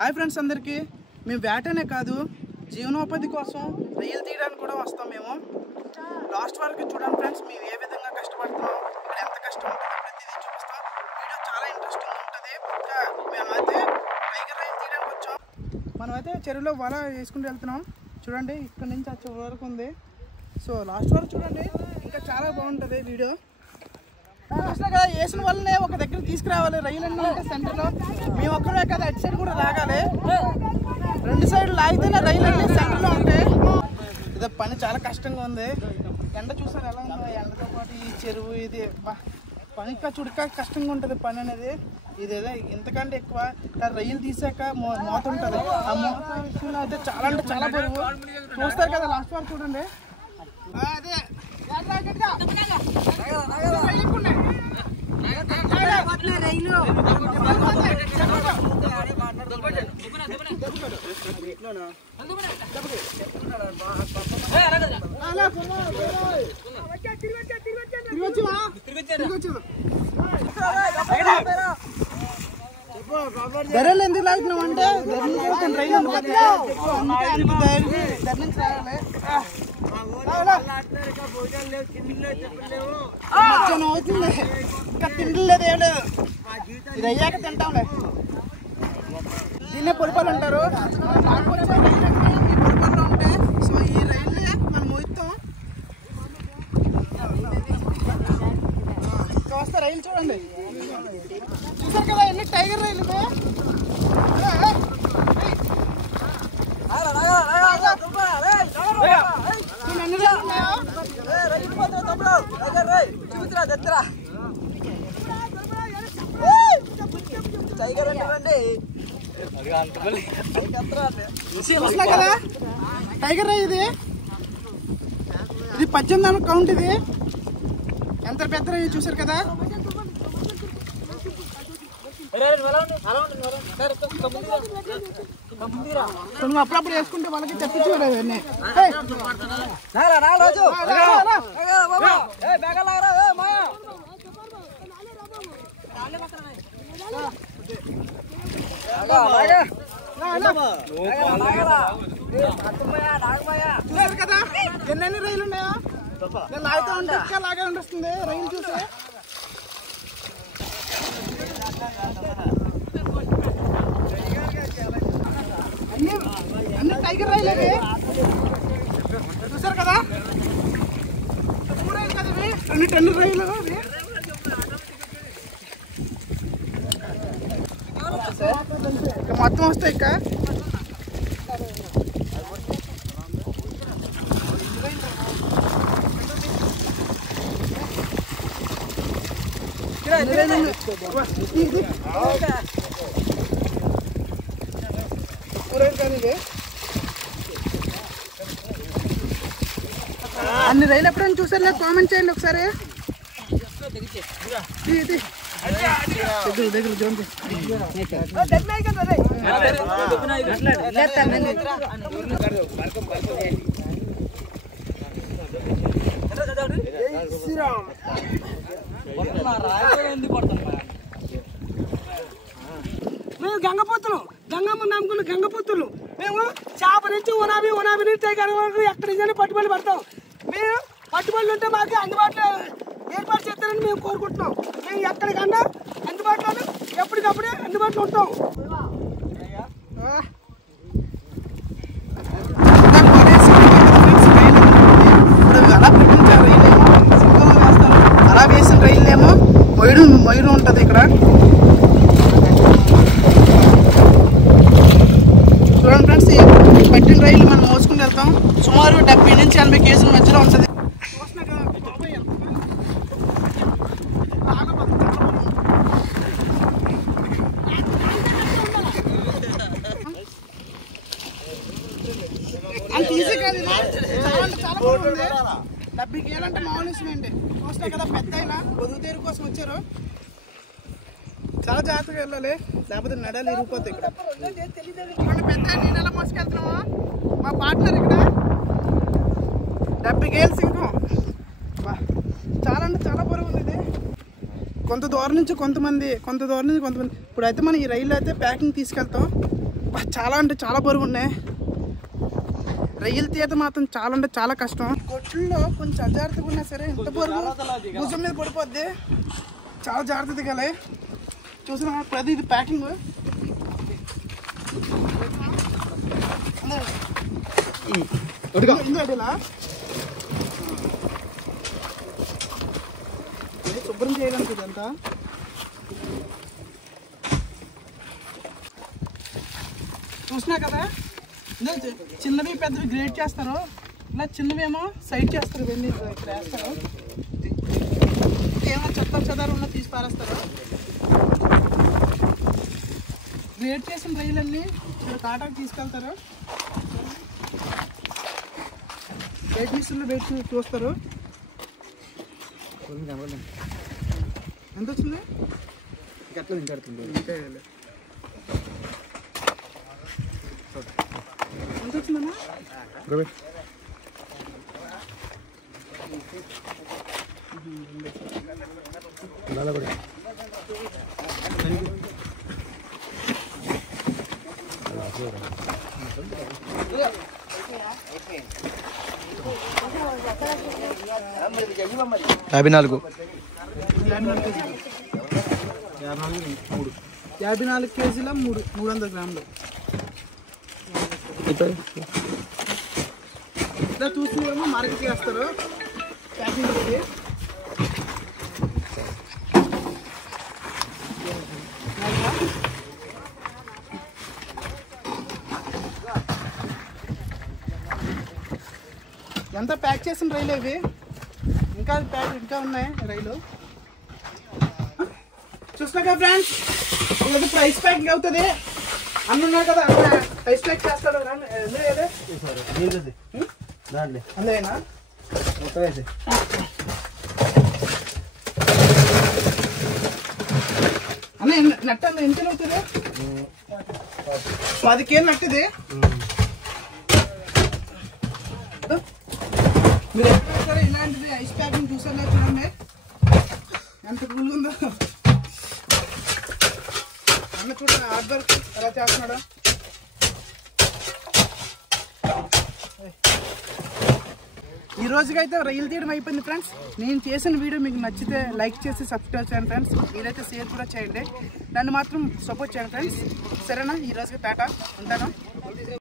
Hi friends, అందరికీ మేము వేటనే కాదు జీవనోపాధి కోసం రొయ్యలు తీయడానికి కూడా వస్తాం. మేము లాస్ట్ వరకు చూడండి ఫ్రెండ్స్, మేము ఏ విధంగా కష్టపడుతున్నాం, ఇక్కడ ఎంత కష్టం ఉంటుందో ప్రతిదీ చూపిస్తాం. వీడియో చాలా ఇంట్రెస్టింగ్ ఉంటుంది. మేమైతే టైగర్ రొయ్యలు తీయడానికి వచ్చాం. మనమైతే చెరువులో వల వేసుకుంటూ వెళ్తున్నాం. చూడండి, ఇక్కడ నుంచి ఆ చివరి వరకు ఉంది. సో లాస్ట్ వరకు చూడండి, ఇంకా చాలా బాగుంటుంది వీడియో. అసలు కదా వేసిన వాళ్ళనే ఒక దగ్గర తీసుకురావాలి. రొయ్యలన్నీ ఉంటే సెంటర్లో మేము ఒక్కడే కదా, అటు సైడ్ కూడా లాగాలి. రెండు సైడ్లు లాగితేనే రొయ్యలన్నీ సెంటర్లో ఉంటాయి. ఇదే పని చాలా కష్టంగా ఉంది. ఎండ చూసారు ఎలా ఉందో, ఎండతో పాటు ఈ చెరువు ఇది పని ఇంకా చుడక కష్టంగా ఉంటుంది పని అనేది. ఇదేదో ఇంతకంటే ఎక్కువ రొయ్యలు తీసాక మోత ఉంటుంది. ఆ మోత విషయంలో అయితే చాలా అంటే చాలా బరువు. చూస్తారు కదా లాస్ట్ వరకు చూడండి. అదే ధరలు ఎందుకు లాగుతున్నాం అంటే అవుతుంది. ఇంకా తింటలేదు, ఏం లేదు. ఇది అయ్యాక తింటాంలే. దీన్నే పొలిపాలు అంటారు. పొలిపాల్లో ఉంటాయి. సో ఈ రైల్ని మనం మోయిస్తాం. వస్తే రైలు చూడండి, చూసారు కదా ఎన్ని టైగర్ రైలు. కదా టైగర్ రై ఇది 18 కౌంట్. ఇది ఎంత పెద్ద రై చూసారు కదా. నువ్వు అప్పుడప్పుడు వేసుకుంటే వాళ్ళకి తెప్పించుకోలేదు. అవన్నీ చూసారు కదా ఎన్ని రైలు ఉన్నాయా. నేను లాగుతూ ఉంటే ఇంకా లాగే ఉండిస్తుంది రైలు చూసి. అన్ని టైగర్ రైలు ఇవి. చూసారు కదా, రైలు కదా ఇవి, 2 టన్నుల రైలు ఇవి. మొత్తం వస్తాయి ఇక. అన్ని రైలు ఎప్పుడైనా చూసారా కామెంట్ చేయండి ఒకసారి. దగ్గర జోన్ మేము గంగపోతులు, గంగమ్మ నమ్ముకున్న గంగపోతులు. మేము చేప నుంచి ఉనాబి నుంచి టైగర్ వరకు ఎక్కడి నుంచి పట్టుబడి పడతాం. మేము పట్టుబడులు ఉంటే మాకు అందుబాటులో ఏర్పాటు చేస్తారని మేము కోరుకుంటున్నాం. మేము ఎక్కడికన్నా అందుబాటులో ఎప్పటికప్పుడే అందుబాటులో ఉంటాం. అలా పెట్టించారు రైలేమో, సింగంలో వేస్తారు. అలా వేసిన రైలేమో మొయిరు ఉంటుంది ఇక్కడ. చూడండి ఫ్రెండ్స్, ఈ పట్టిన రైలు మనం మోసుకుని వెళ్తాం. సుమారు 70 నుంచి 80 కేజీల మధ్యలో ఉంటుంది. అంత ఈజీ కాదు, చాలా అంటే చాలా బాగుంది. 70 కేజీలు అంటే మామూలు విషయం ఏంటి. చూసినా కదా, పెద్ద అయినా బతుకుతేరు కోసం వచ్చారు. చాలా జాగ్రత్తగా వెళ్ళాలి, లేకపోతే నడాలి ఇరిగిపోతాయి. ఇక్కడ పెద్ద నేను ఎలా మోసుకెళ్తున్నామా, మా పార్ట్నర్ ఇక్కడ 70 కేజీల సింహం. చాలా అంటే చాలా బరువు ఉంది ఇది. కొంత దూరం నుంచి కొంతమంది ఇప్పుడైతే మనం ఈ రైలు అయితే ప్యాకింగ్ తీసుకెళ్తాం. చాలా అంటే చాలా బరువు ఉన్నాయి. రైలు తీత మాత్రం చాలా అంటే చాలా కష్టం. గొడ్లలో కొంచెం అజాగ్రత్తగా ఉన్నా సరే ఎంత బరువు భుజం మీద పడిపోద్ది. చాలా జాగ్రత్త దిగాలి. చూసిన ప్రతి ఇది ప్యాకింగ్ ఇలా శుభ్రం చేయడానికి ఇదంతా. చూసినా కదా చిన్నవి పెద్దవి గ్రేడ్ చేస్తారు. ఇలా చిన్నవేమో సైడ్ చేస్తారు. ఇవన్నీ ఇక్కడ వేస్తారు. ఏమో చెదారు ఉన్న తీసి పారేస్తారు. గ్రేడ్ చేసిన రైలన్నీ ఇక్కడ కాటాకు తీసుకెళ్తారు. వెయిట్ మిషన్లో వెయిట్ చూస్తారు. ఎంత వచ్చింది? ఎంత వచ్చిందన్నా? 54 కేజీల 300 గ్రాములు. ఇలా చూసినేమో మార్కెట్ చేస్తారు. ప్యాకింగ్ చేసి ఎంత ప్యాక్ చేసిన రైలు ఇవి. ఇంకా ఉన్నాయి రైలు. చూసినాక ఫ్రెండ్స్ ఇప్పుడు ఐస్ ప్యాకింగ్ అవుతుంది. అన్న ఉన్నాయి కదా, ఐస్ ప్యాక్ చేస్తాడు. అంతేనా? అన్న నట్ట ఎంత అవుతుంది? 10 కేజీలు నట్టిది. మీరు ఎప్పుడైనా సరే ఇలాంటిది ఐస్ ప్యాకింగ్ చూసారా? చూడండి ఎంత కూల్గా ఉందో. అన్న చూడండి హార్డ్ వర్క్ ఎలా చేస్తున్నాడు. ఈ రోజుకైతే రైలు తీయడం అయిపోయింది ఫ్రెండ్స్. నేను చేసిన వీడియో మీకు నచ్చితే లైక్ చేసి సబ్స్క్రైబ్ చేయండి ఫ్రెండ్స్. వీలైతే షేర్ కూడా చేయండి. నన్ను మాత్రం సపోర్ట్ చేయండి ఫ్రెండ్స్. సరేనా? ఈ రోజుకి టాటా, ఉంటాను.